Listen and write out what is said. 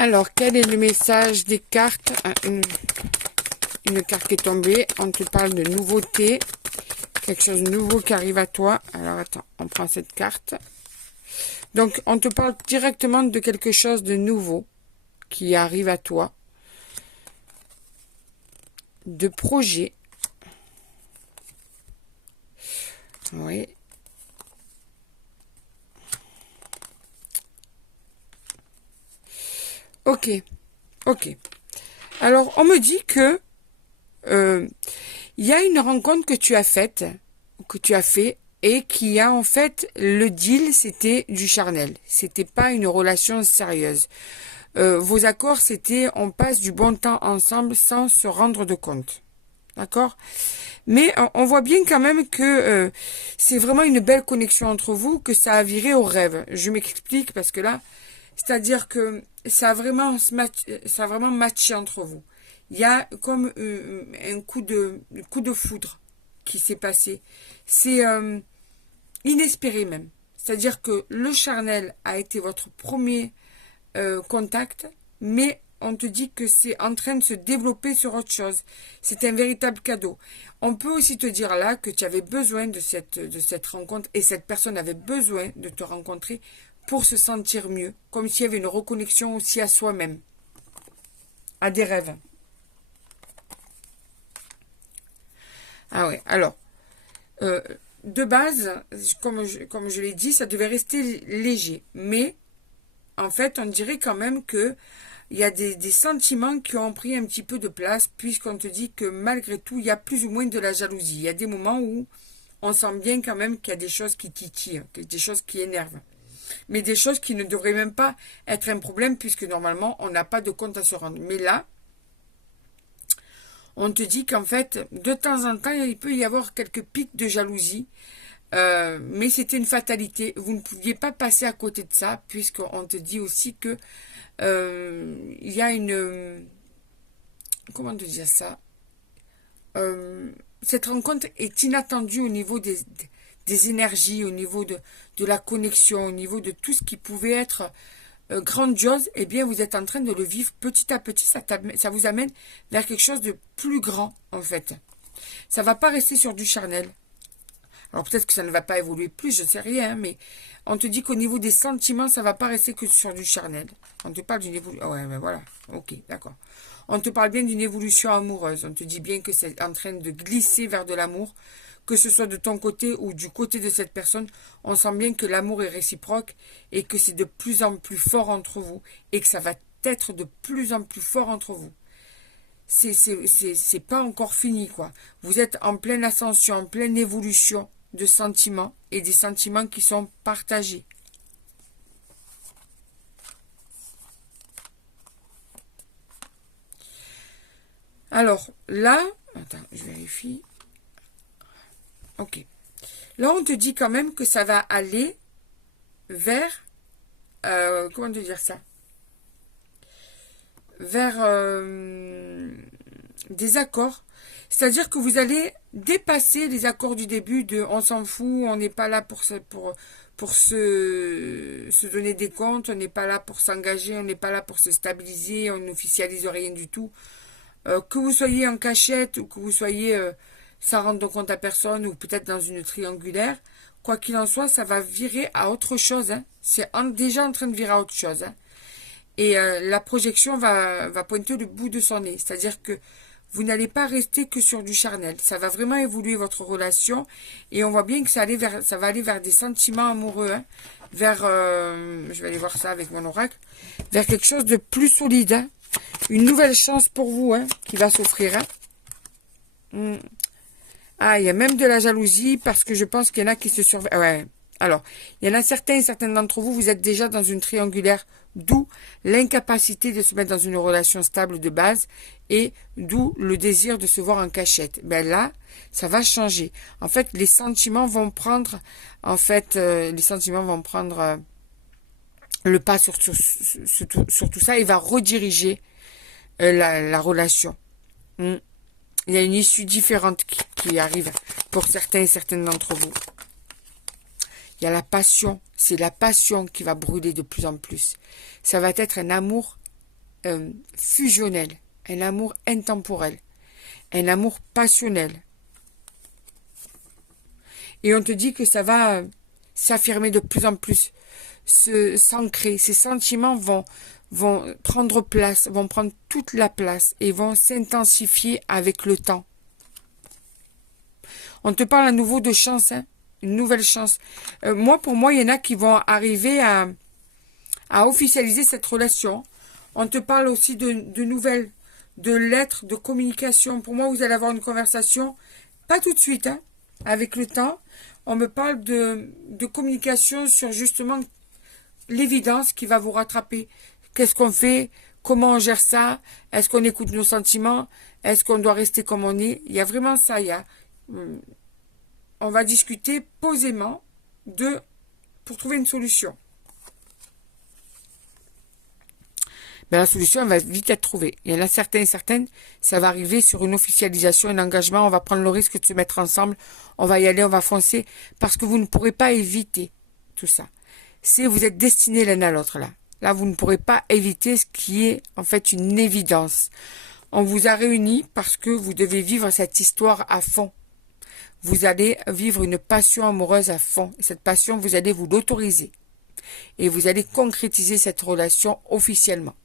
Alors, quel est le message des cartes? Une carte qui est tombée. On te parle de nouveauté. Quelque chose de nouveau qui arrive à toi. Alors, attends, on prend cette carte. Donc, on te parle directement de quelque chose de nouveau qui arrive à toi. De projet. Oui. Ok. Ok. Alors, on me dit que il y a une rencontre que tu as faite, et qui a en fait le deal, c'était du charnel. C'était pas une relation sérieuse. Vos accords, c'était on passe du bon temps ensemble sans se rendre de compte. D'accord? Mais on voit bien quand même que c'est vraiment une belle connexion entre vous, que ça a viré au rêve. Je m'explique parce que là, c'est-à-dire que ça a vraiment matché entre vous. Il y a comme un coup de foudre qui s'est passé. C'est inespéré même. C'est-à-dire que le charnel a été votre premier contact, mais on te dit que c'est en train de se développer sur autre chose. C'est un véritable cadeau. On peut aussi te dire là que tu avais besoin de cette rencontre et cette personne avait besoin de te rencontrer pour se sentir mieux, comme s'il y avait une reconnexion aussi à soi-même, à des rêves. Ah ouais, alors, de base, comme je l'ai dit, ça devait rester léger, mais en fait, on dirait quand même que il y a des sentiments qui ont pris un petit peu de place, puisqu'on te dit que malgré tout, il y a plus ou moins de la jalousie. Il y a des moments où on sent bien quand même qu'il y a des choses qui titillent, des choses qui énervent. Mais des choses qui ne devraient même pas être un problème, puisque normalement, on n'a pas de compte à se rendre. Mais là, on te dit qu'en fait, de temps en temps, il peut y avoir quelques pics de jalousie. Mais c'était une fatalité. Vous ne pouviez pas passer à côté de ça, puisqu'on te dit aussi que il y a une... comment te dire ça? Cette rencontre est inattendue au niveau des énergies, au niveau de la connexion, au niveau de tout ce qui pouvait être grandiose. Eh bien, vous êtes en train de le vivre petit à petit. Ça vous amène vers quelque chose de plus grand, en fait. Ça ne va pas rester sur du charnel. Alors peut-être que ça ne va pas évoluer plus, je ne sais rien, mais on te dit qu'au niveau des sentiments, ça ne va pas rester que sur du charnel. On te parle d'une évolution. Ah ouais, ben voilà. Ok, d'accord. On te parle bien d'une évolution amoureuse. On te dit bien que c'est en train de glisser vers de l'amour, que ce soit de ton côté ou du côté de cette personne. On sent bien que l'amour est réciproque et que c'est de plus en plus fort entre vous et que ça va être de plus en plus fort entre vous. C'est pas encore fini, quoi. Vous êtes en pleine ascension, en pleine évolution de sentiments et des sentiments qui sont partagés. Alors, là, attends, je vérifie. Ok. Là, on te dit quand même que ça va aller vers, comment te dire ça? Vers des accords. C'est-à-dire que vous allez dépasser les accords du début de on s'en fout, on n'est pas là pour se donner des comptes, on n'est pas là pour s'engager, on n'est pas là pour se stabiliser, on n'officialise rien du tout. Que vous soyez en cachette ou que vous soyez sans rendre compte à personne ou peut-être dans une triangulaire, quoi qu'il en soit, ça va virer à autre chose. Hein. C'est déjà en train de virer à autre chose. Hein. Et la projection va pointer le bout de son nez. C'est-à-dire que vous n'allez pas rester que sur du charnel. Ça va vraiment évoluer votre relation. Et on voit bien que ça va aller vers des sentiments amoureux. Hein, vers, je vais aller voir ça avec mon oracle, vers quelque chose de plus solide. Hein, une nouvelle chance pour vous hein, qui va s'offrir. Hein. Ah, il y a même de la jalousie parce que je pense qu'il y en a qui se surveillent. Ouais. Alors, il y en a certains d'entre vous, vous êtes déjà dans une triangulaire, d'où l'incapacité de se mettre dans une relation stable de base et d'où le désir de se voir en cachette. Ben là, ça va changer. En fait, les sentiments vont prendre, le pas sur tout ça et va rediriger la relation. Il y a une issue différente qui arrive pour certains et certaines d'entre vous. Il y a la passion. C'est la passion qui va brûler de plus en plus. Ça va être un amour fusionnel, un amour intemporel, un amour passionnel. Et on te dit que ça va s'affirmer de plus en plus, s'ancrer. Ces sentiments vont prendre place, vont prendre toute la place et vont s'intensifier avec le temps. On te parle à nouveau de chance, hein, une nouvelle chance. Pour moi, il y en a qui vont arriver à officialiser cette relation. On te parle aussi de nouvelles, de lettres, de communication. Pour moi, vous allez avoir une conversation, pas tout de suite, hein, avec le temps. On me parle de communication sur justement l'évidence qui va vous rattraper. Qu'est-ce qu'on fait? Comment on gère ça? Est-ce qu'on écoute nos sentiments? Est-ce qu'on doit rester comme on est? Il y a vraiment ça. On va discuter posément pour trouver une solution. La solution elle va vite être trouvée. Il y en a certains et certaines, ça va arriver sur une officialisation, un engagement, on va prendre le risque de se mettre ensemble, on va y aller, on va foncer, parce que vous ne pourrez pas éviter tout ça. Vous êtes destinés l'un à l'autre là. Là, vous ne pourrez pas éviter ce qui est en fait une évidence. On vous a réunis parce que vous devez vivre cette histoire à fond. Vous allez vivre une passion amoureuse à fond. Et cette passion, vous allez vous l'autoriser. Et vous allez concrétiser cette relation officiellement.